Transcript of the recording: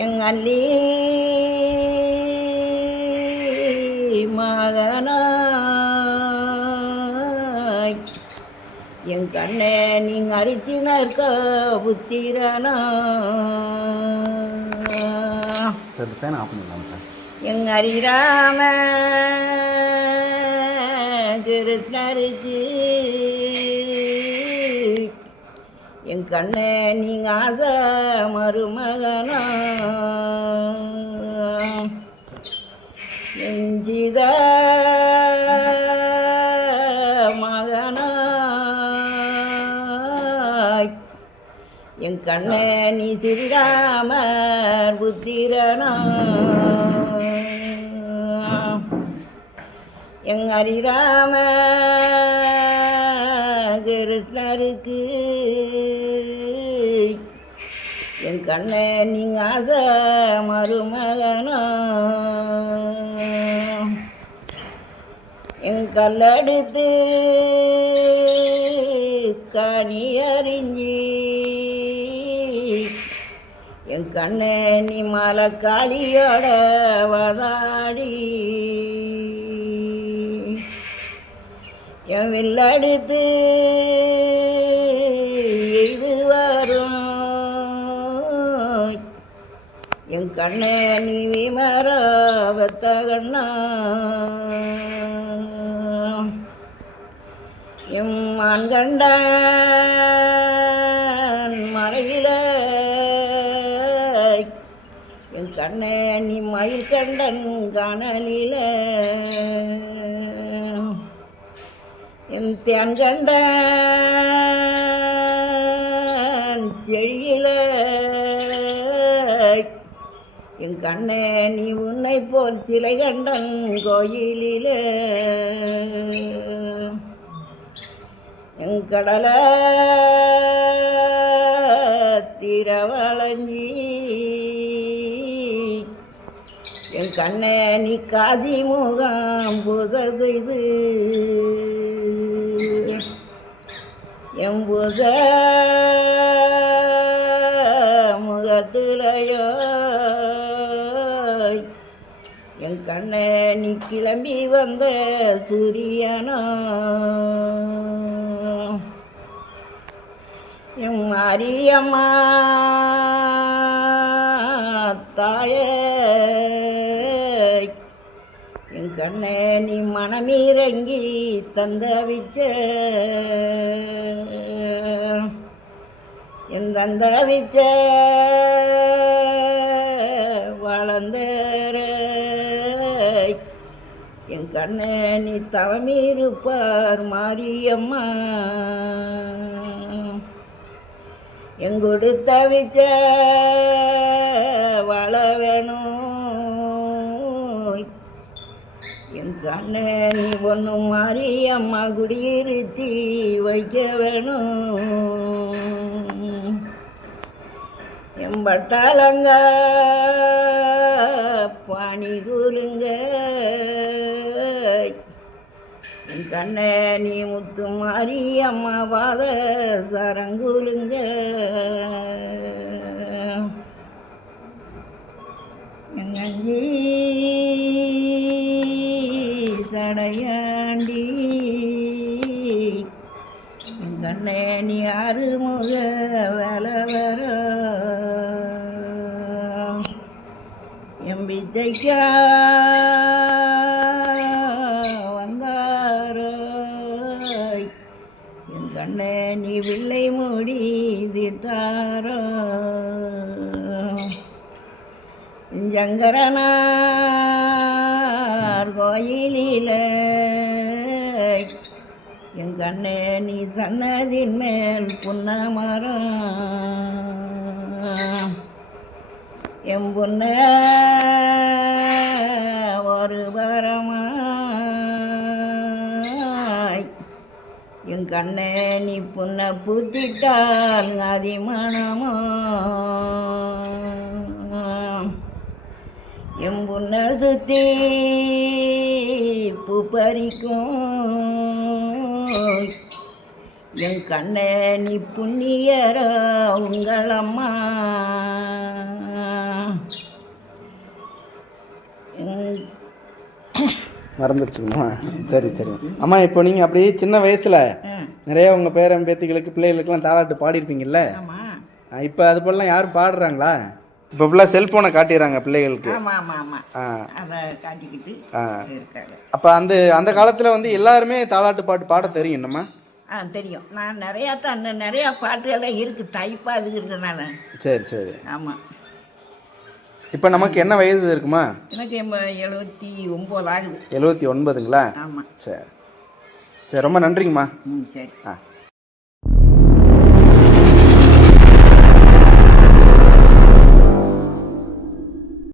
எங்கல்லி மகனாய். என் கண்ணே நீங்க அரித்தினர்க்க புத்திரனா. சார் ஃபேன் ஆஃப் பண்ணிடலாம் சார்? எங்க ஹரிராம கிருஷ்ணருக்கு என் கண்ணே நீங்காத ஆச மருமகனா? நெஞ்சித மகனாய் என் கண்ணே நீ சிறிராமர் புத்திரனா? எங் அரிராம கிருஷ்ணருக்கு என் கண்ணே நீங்க ஆச மருமகனா. என் கல்லடுத்து கனி அறிஞ்சி. என் கண்ணே நீ மலை காளியோட வதாடி. என் வில்லடுத்து கண்ணே நீ விமராவத்த வெத்த கண்ணா எம் மான்கண்ட மலையில என் கண்ணே நீ மயில் கண்டன் காணலில என் தேன் கண்ட செழியில. என் கண்ணே நீ உன்னை போல் சிலை கண்டன் கோயிலிலே. என் கடல திரவளஞ்சி என் கண்ணே நீ காதி முகம் புதர் செய்து என் புதர் என் கண்ணே நீ கிளம்பி வந்த சூரியனா? என் அரியம்மா தாயே. என் கண்ணே நீ மனமிறங்கி தந்த விச்ச என் தந்த விச்ச வளர்ந்தர என் கண்ணே நீ தவமிருப்பார் மாரியம்மா. எங்கொடுத்த தவிச்ச வள வேணும் என் கண்ணே நீ ஒன்று மாரியம்மா குடியிருத்தி வைக்க வேணும். என் பட்டாளங்க பாணி கூலுங்க என் கண்ணே நீ முத்து மாரியம்மா பாத சரங்குலுங்க நஞ்சி சடையாண்டி. என் கண்ணே நீ அருமுக வேலை வர என் கண்ணே நீ வில்லை மூடி தாரோ சங்கரனார் கோயிலில என் கண்ணே நீ சன்னதின் மேல் புன்னமரம் என் பொண்ண கண்ணே நீ புன்ன புத்திட்டால் அதிமணமா எம் புன்ன சுத்தி பூ பறிக்கும் என் கண்ணே நீ புண்ணியரா உங்கள் அம்மா? என் மறந்துடுச்சுங்கம்மா சரி சரி. அம்மா இப்போ நீங்கள் அப்படியே சின்ன வயசில் நிறைய உங்கள் பேரன் பேத்திகளுக்கு பிள்ளைகளுக்கெல்லாம் தாலாட்டு பாடியிருப்பீங்கல்ல? இப்போ அது போலலாம் யாரும் பாடுறாங்களா? இப்போ ஃபுல்லாக செல்ஃபோனை காட்டிடுறாங்க பிள்ளைகளுக்கு. அப்போ அந்த அந்த காலத்தில் வந்து எல்லாருமே தாலாட்டு பாட்டு பாட தெரியும் என்னம்மா? ஆ தெரியும். நான் நிறையா தான் நிறையா பாட்டுகள்லாம் இருக்குது தைப்பா அது இருக்கிறதுனால சரி சரி. ஆமாம் இப்போ நமக்கு என்ன வயது இருக்குமா? எனக்கு எழுபத்தி ஒம்பது ஆகுது. எழுபத்தி ஒன்பதுங்களா? ஆமாம் சரி சரி ரொம்ப நன்றிங்கம்மா. ம் சரி. ஆ.